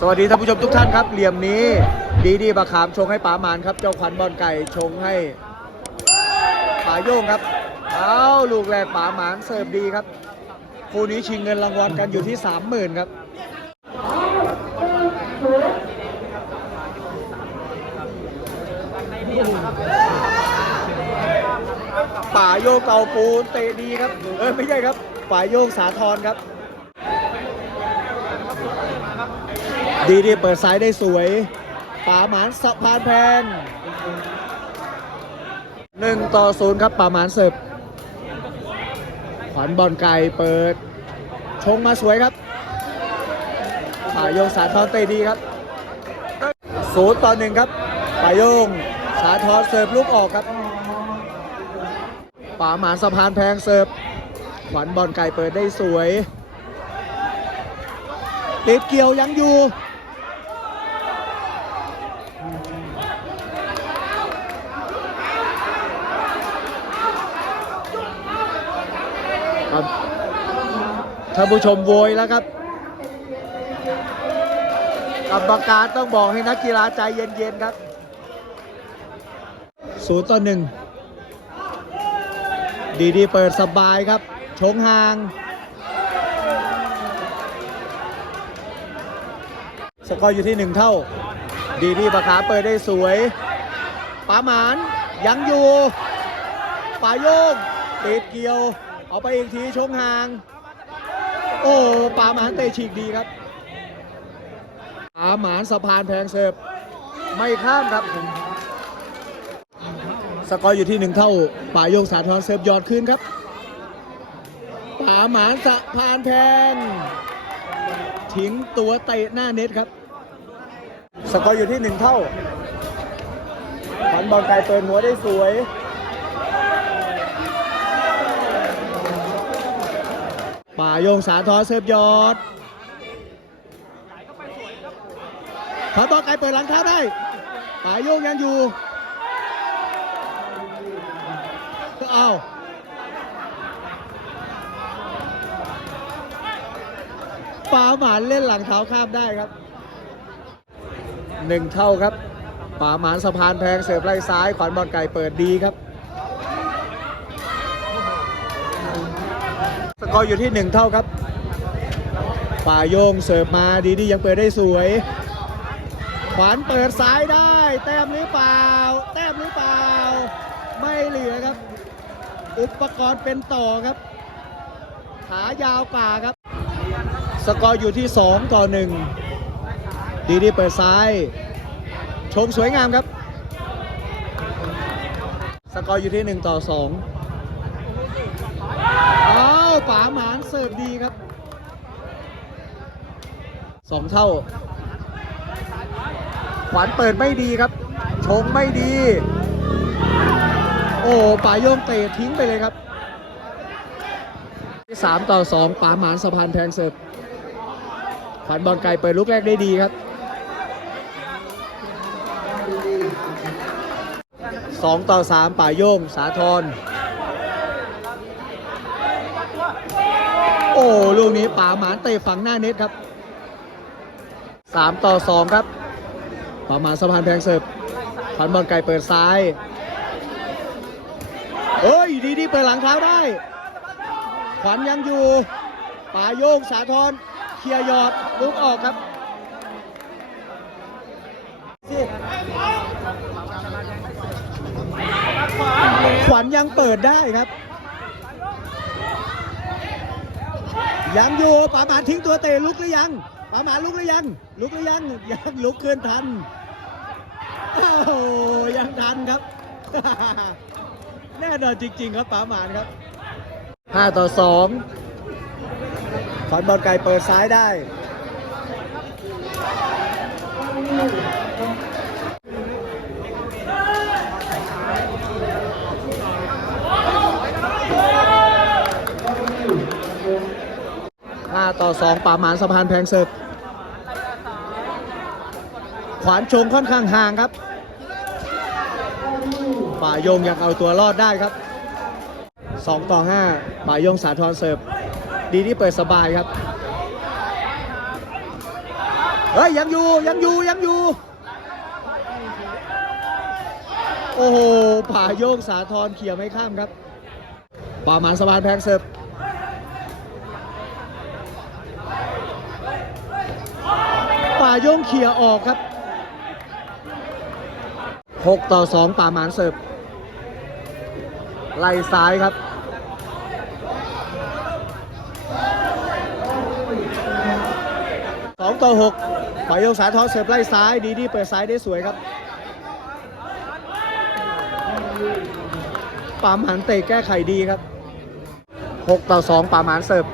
สวัสดีท่านผู้ชมทุกท่านครับ เหลี่ยมนี้ ดีดีบะขามชงให้ป๋ามานครับ เจ้าขวัญบอลไก่ชงให้ป๋าโย่งครับ เอาลูกแรกป๋ามานเสิร์ฟดีครับ คู่นี้ชิงเงินรางวัลกันอยู่ที่ 30,000 ครับป่าโยกเตาปูนเตะดีครับ เออไม่ใช่ครับป่าโยกสาทรครับ ดีดีเปิดซ้ายได้สวยป่าหมานสะพานแพงหนึ่งต่อศูนย์ครับป่าหมานเสิร์ฟขวัญบอลไก่เปิด ชงมาสวยครับป่าโยงสาทรเตะดีครับศูนย์ต่อหนึ่งครับป่าโยงสาทรเสิร์ฟลูกออกครับป่าหมานสะพานแพงเสิร์ฟขวัญบอลไก่เปิดได้สวย ติดเกี่ยวยังอยู่ครับท่านผู้ชมโวยแล้วครับกรรมการต้องบอกให้นักกีฬาใจเย็นๆครับศูนย์ต่อหนึ่งดีดีเปิดสบายครับ ชงห่าง สกอร์อยู่ที่หนึ่งเท่า ดีดีปะขาเปิดได้สวยปาหมานยังอยู่ป่าโยงติดเกี่ยว เอาไปอีกทีชงห่าง โอ้ป่าหมานเตะฉีกดีครับป่าหมานสะพานแพงเสิร์ฟไม่ข้ามครับ สกอร์อยู่ที่หนึ่งเท่าป่าโยงสาทรเสิร์ฟยอดขึ้นครับป่าหมานสะพานแพงทิ้งตัวเตะหน้าเน็ตครับ สกอร์อยู่ที่หนึ่งเท่าขวัญบอลไกลเปิดหัวได้สวย ป่าโยงสาทรเสิร์ฟยอดขวัญบอลไกลเปิดหลังเท้าได้ ป่าโยงยังอยู่ก็เอาปาหมานเล่นหลังเท้าข้ามได้ครับ หนึ่งเท่าครับ ป่าหมานสะพานแพงเสิร์ฟไล่ซ้าย ขวัญบอลไก่เปิดดีครับ สกอร์อยู่ที่หนึ่งเท่าครับ ป่าโยงเสิร์ฟมาดีดียังเปิดได้สวย ขวานเปิดซ้ายได้ แต้มหรือเปล่า แต้มหรือเปล่า ไม่เหลือครับ อุปกรณ์เป็นต่อครับ ขายาวกว่าครับ สกอร์อยู่ที่ 2 ต่อ 1 ดีดีเปิดซ้ายชงสวยงามครับ สกอร์อยู่ที่ 1 ต่อ 2 อ้าวป๋าหมานเสิร์ฟดีครับ 2 เท่า ขวัญเปิดไม่ดีครับ ชงไม่ดี โอ้ป่าโยงเตะทิ้งไปเลยครับสามต่อสองป่าหมานสะพานแพงเสิร์ฟขวัญบอลไกลเปิดลูกแรกได้ดีครับ สองต่อสามป่าโยงสาทรโอ้ลูกนี้ป่าหมานเตะฝังหน้าเน็ตครับสามต่อสองครับป่าหมานสะพานแพงเสิร์ฟขวัญบอลไก่เปิดซ้ายเฮ้ย ดีดีเปิดหลังเท้าได้ ขวัญยังอยู่ ป่าโยงสาทรเคลียร์ยอดลุกออกครับ ขวัญยังเปิดได้ครับ ยังอยู่ป่าหมาทิ้งตัวเตะลุกหรือยังป่าหมาลุกหรือยัง ลุกหรือยังยังลุกขึ้นทันโอ้โหยังทันครับ แน่นอนจริง ๆ ครับป๋าหมานครับ5ต่อ2ขอนบอลไก่เปิดซ้ายได้ 5 ต่อ 2ป่าหมานสะพานแพงเสิร์ฟขวานชงค่อนข้างห่างครับ ป่าโยงยังเอาตัวรอดได้ครับ 2 ต่อ 5 ป่าโยงสาทรเสิร์ฟดีที่เปิดสบายครับ เฮ้ย ยังอยู่ยังอยู่ยังอยู่ โอ้โหผ่าโยกสาทรเขี่ยไม่ข้ามครับ ป่าหมานสะพานแพงเสิร์ฟป่าโยงเขี่ยออกครับ 6 ต่อ 2 ป่าหมานเสิร์ฟไล่ซ้ายครับ 2 ต่อ6ป่าโยงสาทรเสิร์ฟไล่ซ้าย ดีดีเปิดซ้ายได้สวยครับ ป่าหมหันเตะแก้ไขดีครับ 6 ต่อ 2 ป่าหมหันเสิร์ฟ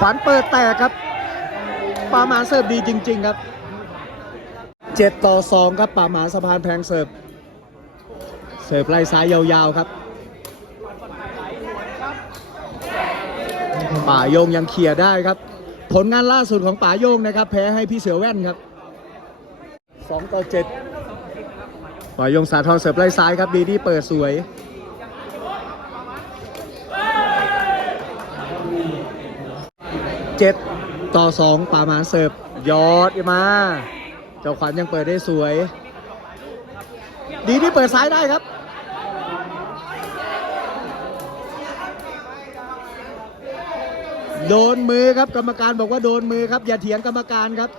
ขวัญเปิดแตกครับ ปามหันเสิร์ฟดีจริง ๆ ครับ7ต่อ2ครับปามหันสะพานแพงเสิร์ฟเสิร์ฟไล่ซ้ายยาวๆครับป่าโยงยังเคลียร์ได้ครับ ผลงานล่าสุดของป่าโยงนะครับ แพ้ให้พี่เสือแว่นครับ2ต่อ7ปล่อยยงสาทรเสิร์ฟไล่ซ้ายครับดีดีเปิดสวยเจ็ด ต่อสองป่าหมาเสิร์ฟยอดมา เจ้าขวัญยังเปิดได้สวย ดีที่เปิดซ้ายได้ครับ โดนมือครับกรรมการบอกว่าโดนมือครับ อย่าเถียงกรรมการครับ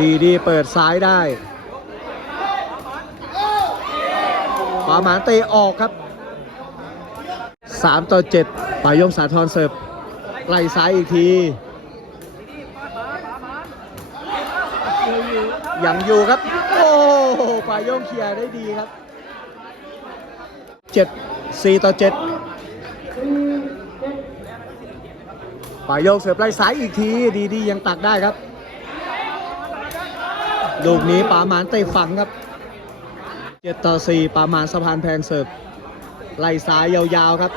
ดีดีเปิดซ้ายได้ปาหมานเตะออกครับ 3 ต่อ 7ป่ายงสาทรเสิร์ฟไล่ซ้ายอีกที ยังอยู่ครับ โอ้ป่ายงเคลียร์ได้ดีครับ 7 4 ต่อ 7ป่ายงเสิร์ฟไล่ซ้ายอีกที ดีดียังตักได้ครับ ลูกนี้ป่าหมานเตะฝังครับ 7 ต่อ 4ป่าหมานสะพานแพงเสิร์ฟไล่ซ้ายยาวๆครับ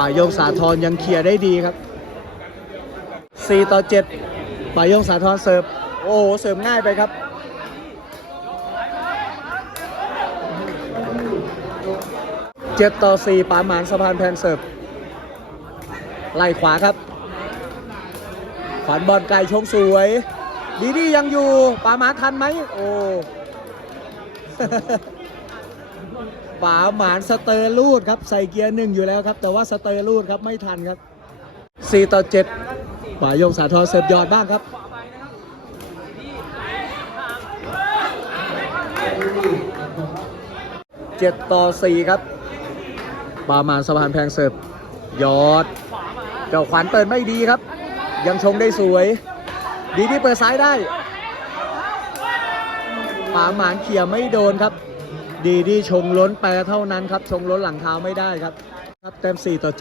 ป่ายงสาทรยังเคลียร์ได้ดีครับ 4 ต่อ 7 ป่ายงสาทรเสิร์ฟ โอ้โห เสิร์ฟง่ายไปครับ 7 ต่อ 4ป่าหมานสะพานแพงเสิร์ฟ ไล่ขวาครับ ขวัญบอลไกลชงสวย ดีดียังอยู่ป่าหมาทันไหมโอ้ ป่าหมานสเตอร์ลูดครับใส่เกียร์หนึ่งอยู่แล้วครับ แต่ว่าสเตอร์ลูดครับไม่ทันครับ4ต่อ7ป่ายงสาทรเสิร์ฟยอดบ้างครับ7ต่อ4ครับปาหมานสะพานแพงเสิร์ฟยอด เจ้าขวัญเปิดไม่ดีครับ ยังชงได้สวย ดีที่เปิดซ้ายได้ปาหมานเขี่ยไม่โดนครับ ดีดีชงล้นแปรเท่านั้นครับ ชงล้นหลังเท้าไม่ได้ครับ ครับเต็ม 4 ต่อ 7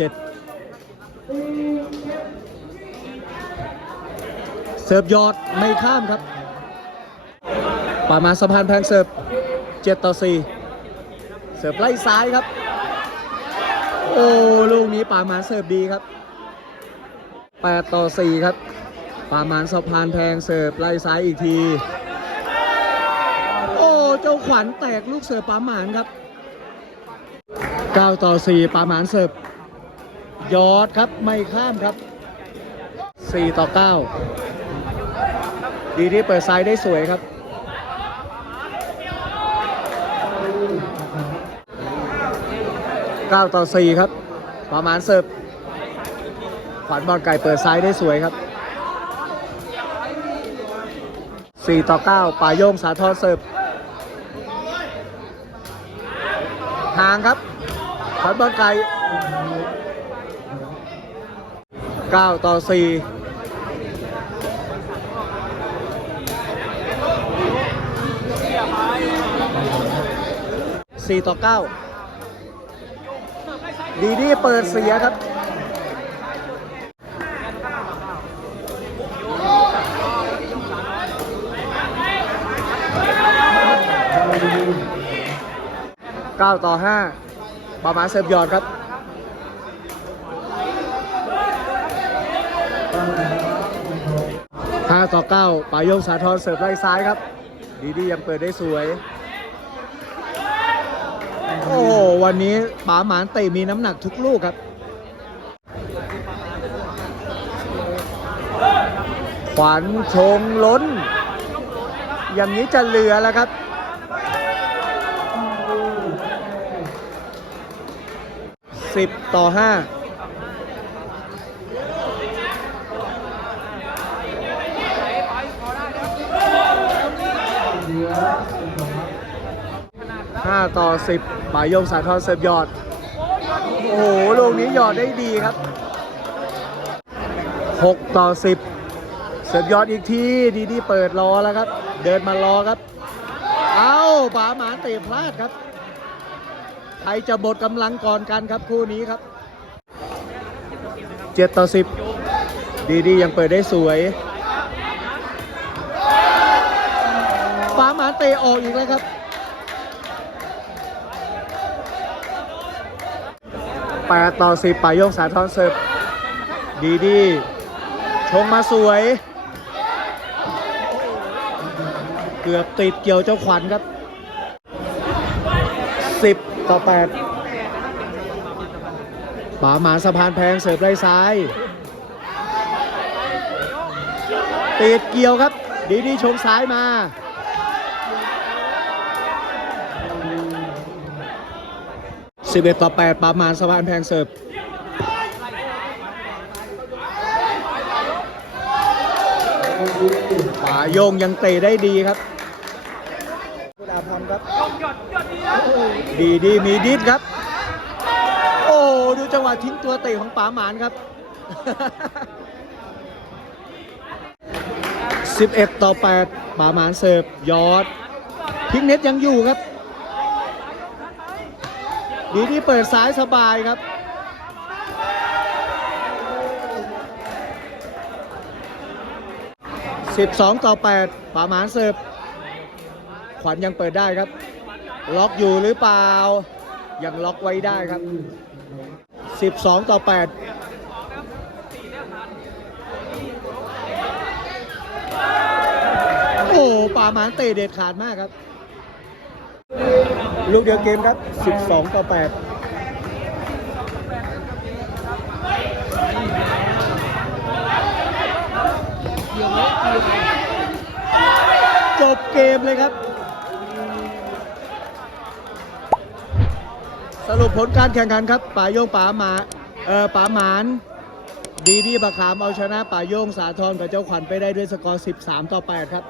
เสิร์ฟยอดไม่ข้ามครับป่ามาสะพานแพงเสิร์ฟ 7 ต่อ 4 เสิร์ฟไล่ซ้ายครับ โอ้ลูกนี้ป่ามาเสิร์ฟดีครับ 8 ต่อ 4 ครับป่ามานสะพานแพงเสิร์ฟไล่ซ้ายอีกที ขวัญแตกลูกเสิร์ฟปาหมานครับ 9 ต่อ 4ปาหมานเสิร์ฟยอดครับไม่ข้ามครับ 4 ต่อ 9 ดีที่เปิดซ้ายได้สวยครับ 9 ต่อ 4 ครับป่าหมานเสิร์ฟขวัญบอลไก่เปิดซ้ายได้สวยครับ4ต่อ 9ป่าโยงสาทรเสิร์ฟ ทางครับขอนบอลไก่9 ต่อ 4 4 ต่อ 9 ดีดีเปิดเสียครับ 9 ต่อ 5 ประมาณเสิร์ฟยอดครับ5ต่อ9ป่ายงสาทรเสิร์ฟไล่ซ้ายครับ ดีดียังเปิดได้สวย โอ้วันนี้ป๋าหมานเตะมีน้ำหนักทุกลูกครับขวัญชงล้น อย่างนี้จะเหลือแล้วครับ สิบต่อห้าห้าต่อสิบป่ายงสาทรเสิร์ฟยอด โอ้โห ลูกนี้ยอดได้ดีครับหกต่อสิบเสิร์ฟยอดอีกทีดีดีเปิดรอแล้วครับ เดินมารอครับ เอาป๋าหมานเตะพลาดครับ รจะหมดกำลังก่อนกันครับคู่นี้ครับเจ็ดต่อสิบดีดียังเปิดได้สวยป๋าหมาเตะออกอีกแล้วครับ แปดต่อสิบป่ายโยงสาทรเสิร์ฟดีดีชงมาสวย เกือบติดเกี่ยวเจ้าขวัญครับสิบ ต่อแปดปาหมาสะพานแพงเสิร์ฟไร้ซ้าย ติดเกี่ยวครับ ดีดีชงซ้ายมา11ต่อ8ป่าหมาสะพานแพงเสิร์ฟป่าโยงยังเตะได้ดีครับคุณอาพรครับ ดีดีมีดิสครับ โอ้ดูจังหวะทิ้งตัวเตะของป่าหมานครับ 11 ต่อ 8ป่าหมานเสิร์ฟยอดทิ้งเน็ตยังอยู่ครับ ดีที่เปิดซ้ายสบายครับ12 ต่อ 8ป่าหมานเสิร์ฟขวัญยังเปิดได้ครับ ล็อกอยู่หรือเปล่า ยังล็อกไว้ได้ครับ 12 ต่อ 8 โอ้ป่าหมานเตะเด็ดขาดมากครับ ลูกเดียวเกมครับ 12 ต่อ 8จบเกมเลยครับ สรุปผลการแข่งขันครับป่าโยงป่าหมาเอ่อป่าหมาน ดีดีบะขามเอาชนะป่าโยงสาทรกับเจ้าขวัญไปได้ด้วยสกอร์ 13 ต่อ 8 ครับ